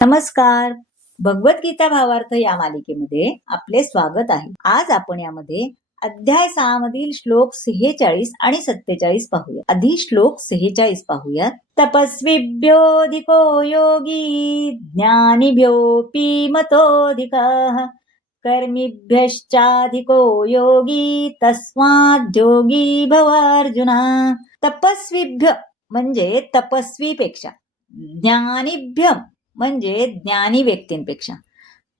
नमस्कार. भगवद्गीता भावार्थ या मालिकेमध्ये आपले स्वागत आहे. आज आपण यामध्ये अध्याय 6 मधील श्लोक 46 आणि 47 पाहूया. आधी श्लोक 46 पाहूयात. तपस्विभ्योऽधिको योगी ज्ञानिभ्योऽपि मतोऽधिकः कर्मिभ्यश्चाधिको योगी तस्माद् योगी भव अर्जुन. तपस्विभ्य म्हणजे तपस्वीपेक्षा, ज्ञानिभ्य म्हणजे ज्ञानी व्यक्तींपेक्षा,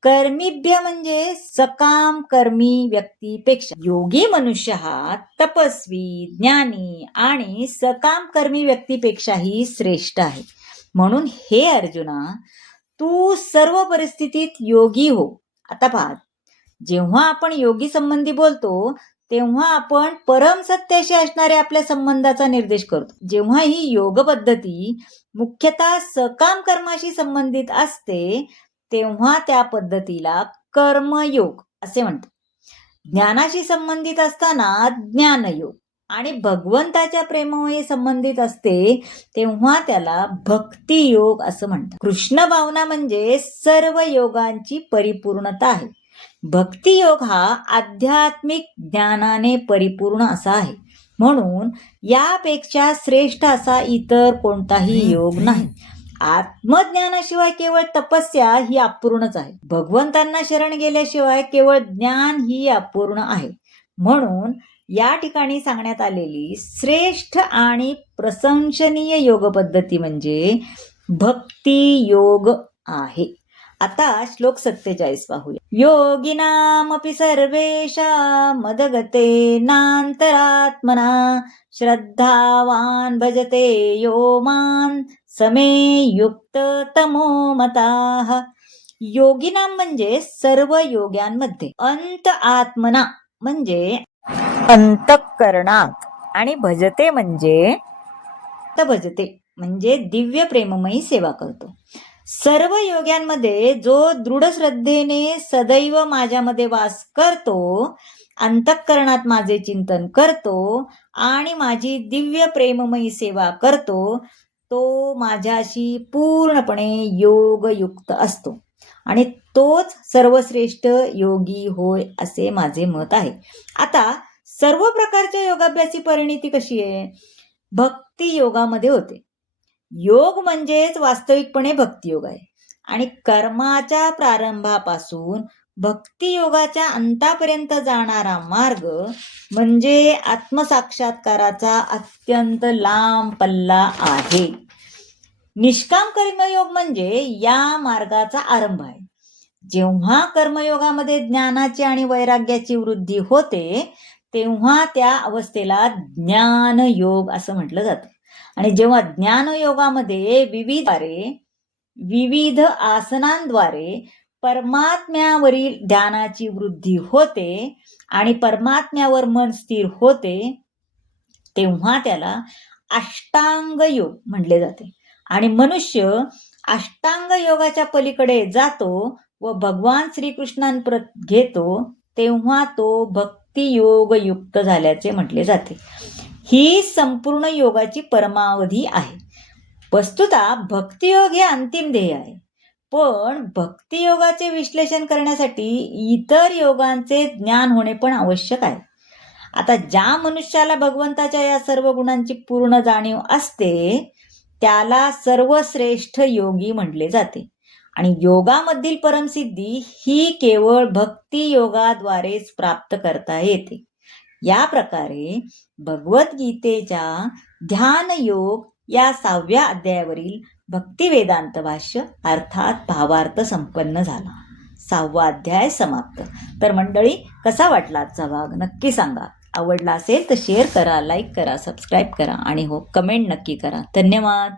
कर्मीभ्य म्हणजे सकाम कर्मी व्यक्तीपेक्षा. योगी मनुष्य हा तपस्वी, ज्ञानी आणि सकाम कर्मी व्यक्तीपेक्षाही श्रेष्ठ आहे. म्हणून हे अर्जुना, तू सर्व परिस्थितीत योगी हो. आता पहा, जेव्हा आपण योगी संबंधी बोलतो तेव्हा आपण परम सत्याशी असणाऱ्या आपल्या संबंधाचा निर्देश करतो. जेव्हा ही योग पद्धती मुख्यतः सकाम कर्माशी संबंधित असते तेव्हा त्या पद्धतीला कर्मयोग असे म्हणतात. ज्ञानाशी संबंधित असताना ज्ञानयोग आणि भगवंताच्या प्रेमाशी संबंधित असते तेव्हा त्याला भक्तियोग असं म्हणतात. कृष्ण भावना म्हणजे सर्व योगांची परिपूर्णता आहे. भक्तियोग हा आध्यात्मिक ज्ञानाने परिपूर्ण असा आहे. म्हणून यापेक्षा श्रेष्ठ असा इतर कोणताही योग नाही. आत्मज्ञानाशिवाय केवळ तपस्या ही अपूर्णच आहे. भगवंतांना शरण गेल्याशिवाय केवळ ज्ञान ही अपूर्ण आहे. म्हणून या ठिकाणी सांगण्यात आलेली श्रेष्ठ आणि प्रशंसनीय योग पद्धती म्हणजे भक्ती योग आहे. आता श्लोक 47 पाहूया. योगिनामपि सर्वेषां मदगतेनान्तरात्मना श्रद्धावान् भजते यो मां समे युक्त तमो मताः. योगिनाम म्हणजे सर्व योग्यांमध्ये, अंत आत्मना म्हणजे अंतःकरणात आणि भजते म्हणजे दिव्य प्रेममयी सेवा करतो. सर्व योग्यांमध्ये जो दृढ श्रद्धेने सदैव माझ्यामध्ये वास करतो, अंतःकरणात माझे चिंतन करतो आणि माझी दिव्य प्रेममयी सेवा करतो, तो माझ्याशी पूर्णपणे योगयुक्त असतो आणि तोच सर्वश्रेष्ठ योगी होय असे माझे मत आहे. आता सर्व प्रकारच्या योगाभ्यासी परिणिती कशी आहे? भक्ती योगामध्ये होते. योग म्हणजेच वास्तविकपणे भक्तियोग आहे आणि कर्माच्या प्रारंभापासून भक्ती योगाच्या अंतापर्यंत जाणारा मार्ग म्हणजे आत्मसाक्षात्काराचा अत्यंत लांब पल्ला आहे. निष्काम कर्मयोग म्हणजे या मार्गाचा आरंभ आहे. जेव्हा कर्मयोगामध्ये ज्ञानाची आणि वैराग्याची वृद्धी होते तेव्हा त्या अवस्थेला ज्ञानयोग असं म्हटलं जातं. आणि जेव्हा ज्ञानयोगामध्ये विविध आसनांद्वारे परमात्म्यावरील ध्यानाची वृद्धी होते आणि परमात्म्यावर मन स्थिर होते तेव्हा त्याला अष्टांग योग म्हटले जाते. आणि मनुष्य अष्टांग योगाच्या पलीकडे जातो व भगवान श्रीकृष्णांप्रत घेतो तेव्हा तो भक्तियोग युक्त झाल्याचे म्हटले जाते. ही संपूर्ण योगाची परमावधी आहे. वस्तुतः भक्तियोग हे अंतिम ध्येय आहे. पण भक्तियोगाचे विश्लेषण करण्यासाठी इतर योगांचे ज्ञान होणे पण आवश्यक आहे. आता ज्या मनुष्याला भगवंताच्या या सर्व गुणांची पूर्ण जाणीव असते त्याला सर्वश्रेष्ठ योगी म्हटले जाते. आणि योगामधील परमसिद्धी ही केवळ भक्ती योगाद्वारेच प्राप्त करता येते. या प्रकारे भगवद्गीतेच्या ध्यान योग या 6व्या अध्यायावरील भक्ती वेदांत भाष्य अर्थात भावार्थ संपन्न झाला. 6वा अध्याय समाप्त. तर मंडळी, कसा वाटला आजचा भाग नक्की सांगा. आवडला असेल तर शेअर करा, लाईक करा, सबस्क्राईब करा आणि हो कमेंट नक्की करा. धन्यवाद.